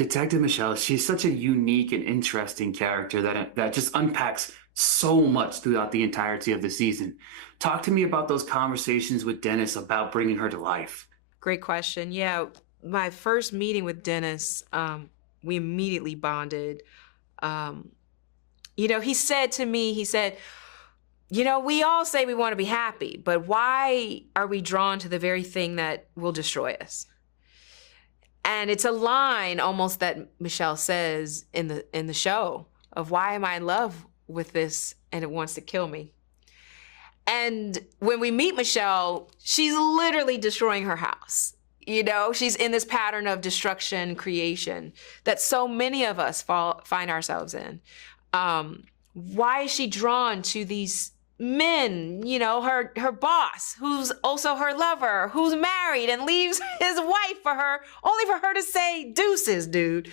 Detective Michelle, she's such a unique and interesting character that just unpacks so much throughout the entirety of the season. Talk to me about those conversations with Dennis about bringing her to life. Great question. Yeah, my first meeting with Dennis, we immediately bonded. Um, he said to me, he said, we all say we want to be happy, but why are we drawn to the very thing that will destroy us? And it's a line almost that Michelle says in the show of why am I in love with this and it wants to kill me? And when we meet Michelle, she's literally destroying her house. She's in this pattern of destruction, creation that so many of us find ourselves in. Why is she drawn to these men, her boss, who's also her lover, who's married and leaves his wife for her, only for her to say deuces, dude.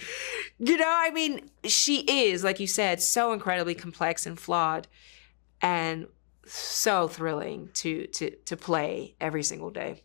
She is, like you said, so incredibly complex and flawed and so thrilling to play every single day.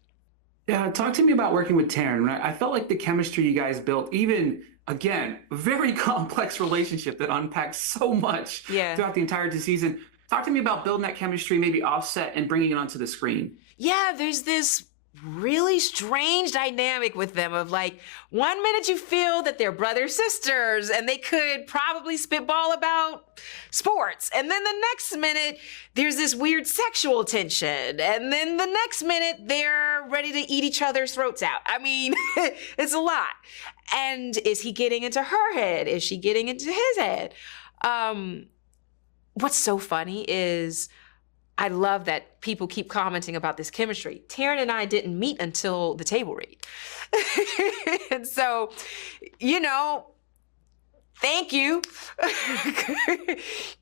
Yeah, talk to me about working with Taryn. I felt like the chemistry you guys built, even again, a very complex relationship that unpacks so much throughout the entire season. Talk to me about building that chemistry, maybe offset and bringing it onto the screen. Yeah, there's this really strange dynamic with them of like, one minute you feel that they're brothers, sisters, and they could probably spitball about sports. And then the next minute, there's this weird sexual tension. And then the next minute, they're ready to eat each other's throats out. It's a lot. And is he getting into her head? Is she getting into his head? What's so funny is I love that people keep commenting about this chemistry. Taryn and I didn't meet until the table read. And so, thank you.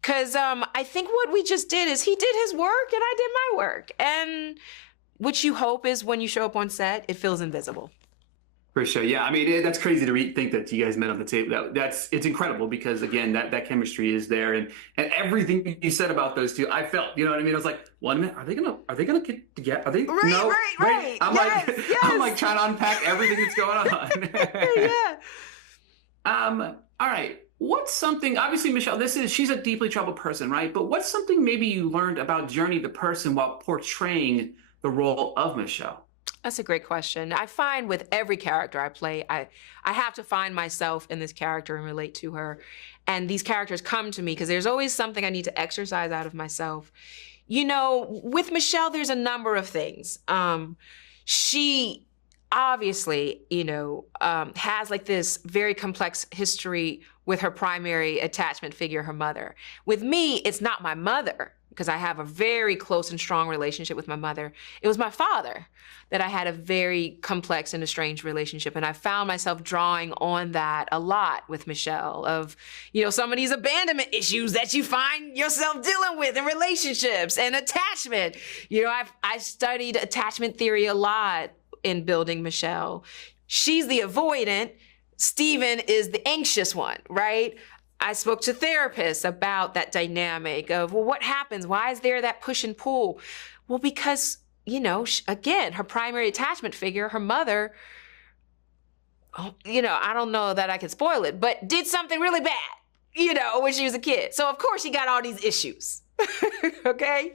Because I think what we just did is he did his work and I did my work. And what you hope is when you show up on set, it feels invisible. For sure. Yeah. That's crazy to think that you guys met on the table. It's incredible because again, that chemistry is there and everything you said about those two, I felt, I was like, 1 minute, are they gonna get together? Are they? Right, no, right. I'm like trying to unpack everything that's going on. Yeah. All right. What's something, obviously, Michelle, she's a deeply troubled person, right? But what's something maybe you learned about Jurnee, the person, while portraying the role of Michelle? That's a great question. I find with every character I play, I have to find myself in this character and relate to her. And these characters come to me because there's always something I need to exercise out of myself. With Michelle, there's a number of things. She obviously, has like this very complex history with her primary attachment figure, her mother. With me, it's not my mother, because I have a very close and strong relationship with my mother. It was my father that I had a very complex and estranged relationship. And I found myself drawing on that a lot with Michelle of, some of these abandonment issues that you find yourself dealing with in relationships and attachment. I studied attachment theory a lot in building Michelle. She's the avoidant. Steven is the anxious one, right? I spoke to therapists about that dynamic of, well, what happens? Why is there that push and pull? Well, because, again, her primary attachment figure, her mother, I don't know that I can spoil it, but did something really bad, when she was a kid. So, of course, she got all these issues, okay?